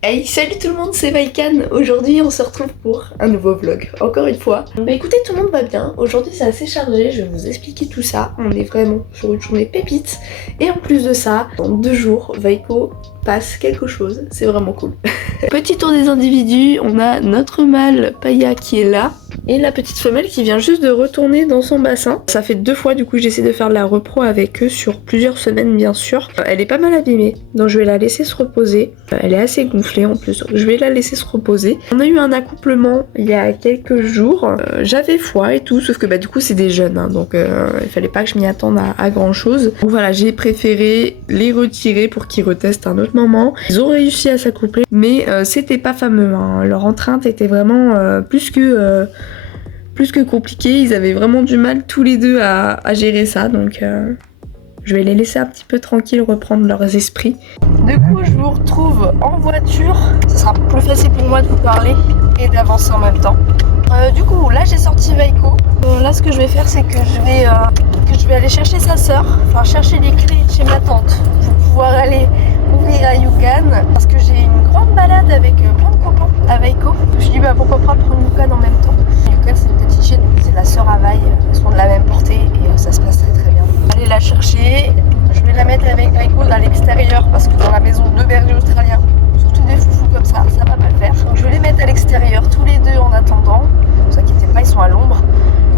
Hey, salut tout le monde, c'est Maïkan. Aujourd'hui, on se retrouve pour un nouveau vlog. Encore une fois. Bah écoutez, tout le monde va bien. Aujourd'hui, c'est assez chargé. Je vais vous expliquer tout ça. On est vraiment sur une journée pépite. Et en plus de ça, dans 2 jours, Vaiko passe quelque chose. C'est vraiment cool. Petit tour des individus. On a notre mâle Paya qui est là. Et la petite femelle qui vient juste de retourner dans son bassin. Ça fait 2 fois du coup j'essaie de faire de la repro avec eux sur plusieurs semaines bien sûr. Elle est pas mal abîmée, donc je vais la laisser se reposer. Elle est assez gonflée en plus, donc je vais la laisser se reposer. On a eu un accouplement il y a quelques jours. J'avais foi et tout, sauf que bah du coup c'est des jeunes, hein, donc il fallait pas que je m'y attende à grand chose. Donc voilà, j'ai préféré les retirer pour qu'ils retestent un autre moment. Ils ont réussi à s'accoupler, mais c'était pas fameux, hein. Leur enceinte était vraiment plus que compliqué, ils avaient vraiment du mal tous les deux à gérer ça, donc je vais les laisser un petit peu tranquilles reprendre leurs esprits. Du coup, je vous retrouve en voiture, ce sera plus facile pour moi de vous parler et d'avancer en même temps. Du coup, là j'ai sorti Vaiko. Là ce que je vais faire c'est que je vais aller chercher sa sœur, enfin chercher les clés de chez ma tante pour pouvoir aller ouvrir à Yukan parce que j'ai une grande balade avec plein de copains à Vaiko. Je me suis dit bah pourquoi pas prendre Yukan en même temps. Yukan c'est une petite chienne, c'est la sœur à Vaille, elles sont de la même portée et ça se passe très bien. Aller la chercher, je vais la mettre avec Vaiko à l'extérieur parce que dans la maison de bergers australiens, surtout des foufous comme ça va pas le faire. Donc je vais les mettre à l'extérieur tous les deux en attendant. Ne vous inquiétez pas, ils sont à l'ombre.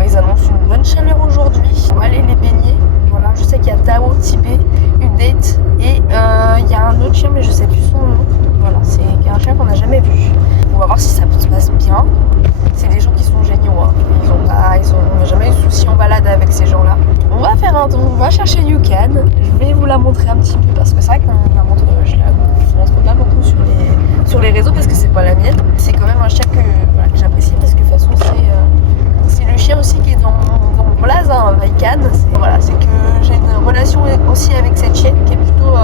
Ils annoncent une bonne chaleur aujourd'hui. On va aller les baigner. Voilà, je sais qu'il y a Tao, Tibet, Update et il y a un autre chien mais je sais plus son nom. Voilà, c'est un chien qu'on n'a jamais vu. On va voir si ça se passe bien. C'est des gens qui sont géniaux, hein. On n'a jamais eu de soucis en balade avec ces gens-là. On va faire un tour, on va chercher Yukan. Je vais vous la montrer un petit peu parce que c'est vrai qu'on la montre, je la montre pas beaucoup sur les réseaux parce que c'est pas la mienne. C'est quand même un chien que j'apprécie parce que de toute façon c'est le chien aussi qui est dans mon blaze, hein, Maïkan. C'est que j'ai une relation aussi avec cette chienne qui est plutôt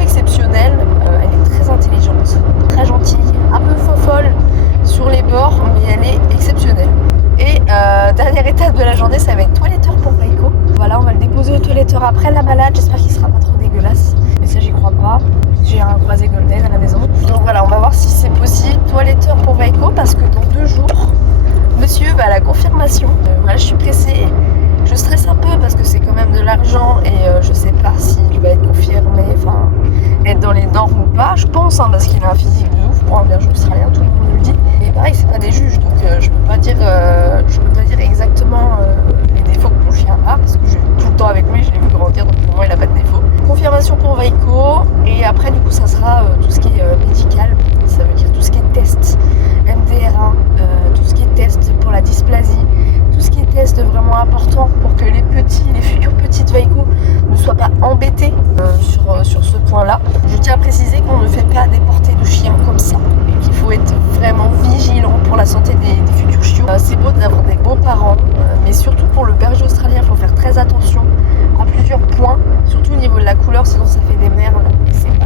exceptionnelle. Elle est très intelligente, très gentille, un peu fofolle sur les bords, mais elle est exceptionnelle. Et dernière étape de la journée, ça va être toiletteur pour Vaiko. Voilà, on va le déposer au toiletteur après la balade. J'espère qu'il sera pas trop dégueulasse. Mais ça, j'y crois pas. J'ai un croisé golden à la maison. Donc voilà, on va voir si c'est possible. Toiletteur pour Vaiko parce que dans 2 jours, monsieur va à la confirmation. Voilà, je suis pressée. Je stresse un peu parce que c'est quand même de l'argent et je sais pas s'il va être confirmé, enfin être dans les normes ou pas. Je pense, hein, parce qu'il a un physique de ouf pour un berger australien, tout le monde le dit. Et pareil, c'est pas des juges, donc je peux pas dire exactement les défauts que mon chien a parce que je suis tout le temps avec lui, je l'ai vu grandir, donc pour moi il a pas de défaut. Confirmation pour Vaiko et après du coup ça sera tout ce qui est médical, ça veut dire tout ce qui est test MDR1, tout ce qui est test pour la dysplasie. Tout ce qui est test vraiment important pour que les futurs petits Vaiko ne soient pas embêtés sur ce point-là. Je tiens à préciser qu'on ne fait pas déporter de chiens comme ça et qu'il faut être vraiment vigilant pour la santé des futurs chiots. C'est beau d'avoir des beaux parents, mais surtout pour le berger australien, il faut faire très attention à plusieurs points, surtout au niveau de la couleur, sinon ça fait des merdes. C'est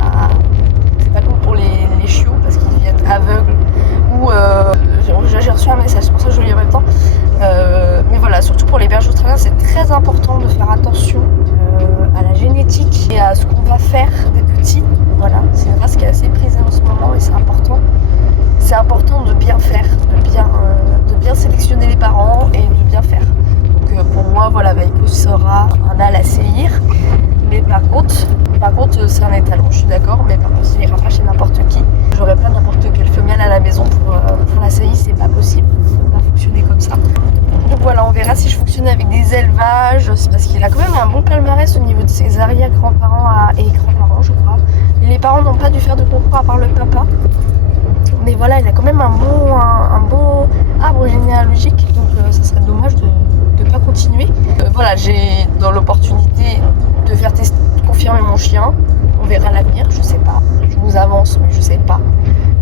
pas cool pour les chiots parce qu'ils deviennent aveugles ou j'ai reçu un message, c'est pour ça que je le lis en même temps. Mais voilà, surtout pour les bergers australiens, c'est très important de faire attention à la génétique et à ce qu'on va faire des petits. Voilà, c'est une race qui est assez prisée en ce moment et c'est important. C'est important de bien faire, de bien sélectionner les parents et de bien faire. Donc pour moi, voilà, Vaiko sera un âne à saillir. Mais par contre, c'est un étalon, je suis d'accord, mais par contre, il ira pas chez n'importe qui. J'aurais pas n'importe quelle femelle à la maison pour la saillie, c'est pas possible. Ça peut pas fonctionner comme ça. Donc voilà, on verra si je fonctionne avec des élevages. C'est parce qu'il a quand même un bon palmarès au niveau de ses arrière-grands-parents et grands-parents, je crois. Les parents n'ont pas dû faire de concours à part le papa. Mais voilà, il a quand même un beau arbre généalogique, donc ça serait dommage de ne pas continuer. Voilà, j'ai dans l'opportunité de faire confirmer mon chien. On verra l'avenir, je sais pas. Je vous avance, mais je sais pas.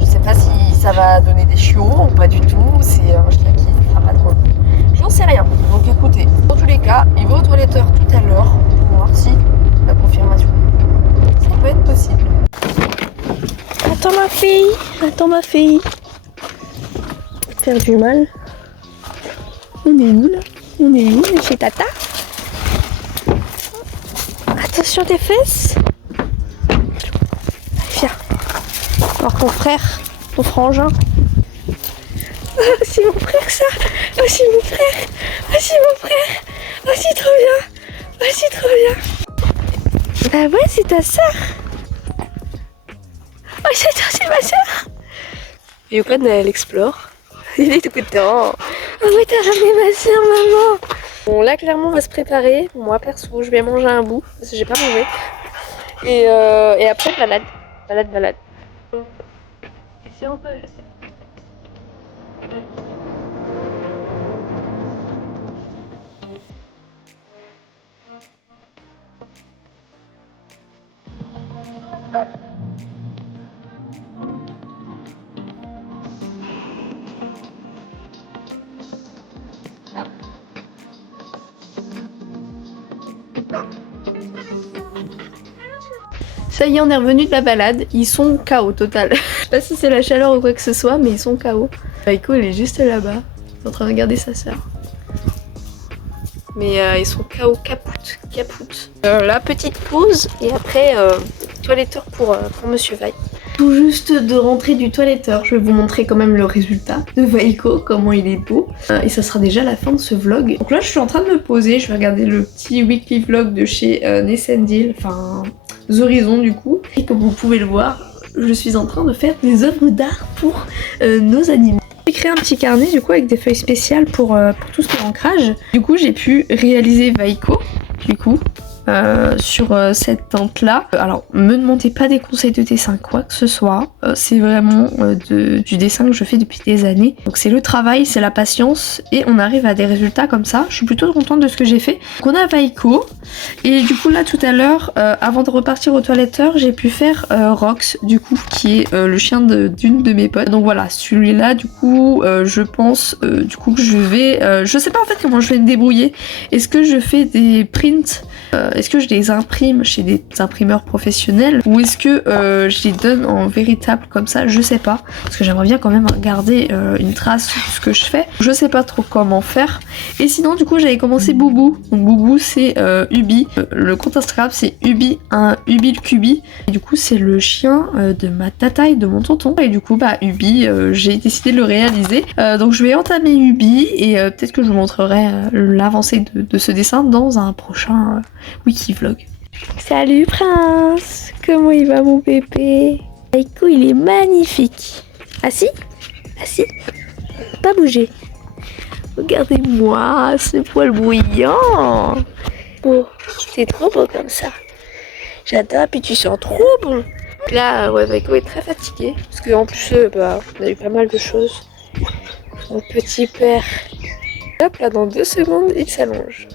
Je sais pas si ça va donner des chiots ou pas du tout. C'est un chien qui ne fera pas trop. J'en sais rien. Donc écoutez, dans tous les cas, il va au toiletteur tout à l'heure pour voir si la confirmation, ça peut être possible. Attends ma fille. Faire du mal. On est où là? On est chez Tata. Attention tes fesses. Allez, viens. Alors ton frère, ton frangin. Ah, c'est mon frère ça. Ah, c'est mon frère. Ah, c'est mon frère. Ah, c'est trop bien. Ah, c'est trop bien. Ah ouais, c'est ta soeur. Oh, c'est ma soeur. Et Yokan, elle explore. Il est tout content. Oh ouais, t'as ramené ma soeur, maman. Bon, là, clairement, on va se préparer. Moi, perso, je vais manger un bout parce que j'ai pas mangé. Et après, balade. Balade. Et si on peut... Ça y est, on est revenu de la balade. Ils sont KO total. Je sais pas si c'est la chaleur ou quoi que ce soit, mais ils sont KO. Aiko, il est juste là-bas. Il est en train de regarder sa sœur. Mais ils sont KO, capoute. La petite pause et après toiletteur pour Monsieur Vaille. Tout juste de rentrer du toiletteur, je vais vous montrer quand même le résultat de Vaiko, comment il est beau. Et ça sera déjà la fin de ce vlog. Donc là je suis en train de me poser, je vais regarder le petit weekly vlog de chez Nessendil, enfin The Horizon du coup. Et comme vous pouvez le voir, je suis en train de faire des œuvres d'art pour nos animaux. J'ai créé un petit carnet du coup avec des feuilles spéciales pour tout ce qui est ancrage. Du coup j'ai pu réaliser Vaiko, du coup. Sur cette tente là. Alors me demandez pas des conseils de dessin quoi que ce soit, c'est vraiment du dessin que je fais depuis des années. Donc c'est le travail, c'est la patience et on arrive à des résultats comme ça. Je suis plutôt contente de ce que j'ai fait. Donc on a Vaiko et du coup là tout à l'heure avant de repartir au toiletteur j'ai pu faire Rox du coup qui est le chien d'une de mes potes. Donc voilà celui-là du coup je pense du coup que je vais je sais pas en fait comment je vais me débrouiller. Est-ce que je fais des prints est-ce que je les imprime chez des imprimeurs professionnels ou est-ce que je les donne en véritable comme ça, je sais pas, parce que j'aimerais bien quand même garder une trace de ce que je fais, je sais pas trop comment faire. Et sinon du coup j'avais commencé Boubou, donc Boubou c'est Ubi, le compte Instagram c'est Ubi le Cubi, et du coup c'est le chien de ma tata et de mon tonton, et du coup bah Ubi j'ai décidé de le réaliser, donc je vais entamer Ubi et peut-être que je vous montrerai l'avancée de ce dessin dans un prochain wiki vlog. Salut Prince, comment il va mon bébé? Vaiko il est magnifique. Assis? Assis? Pas bouger. Regardez-moi, ce poil bruyant. Oh, c'est trop beau comme ça. J'adore, puis tu sens trop bon. Là, ouais, Vaiko est très fatigué. Parce qu'en plus, bah, on a eu pas mal de choses. Mon petit père. Hop, là, dans 2 secondes, il s'allonge.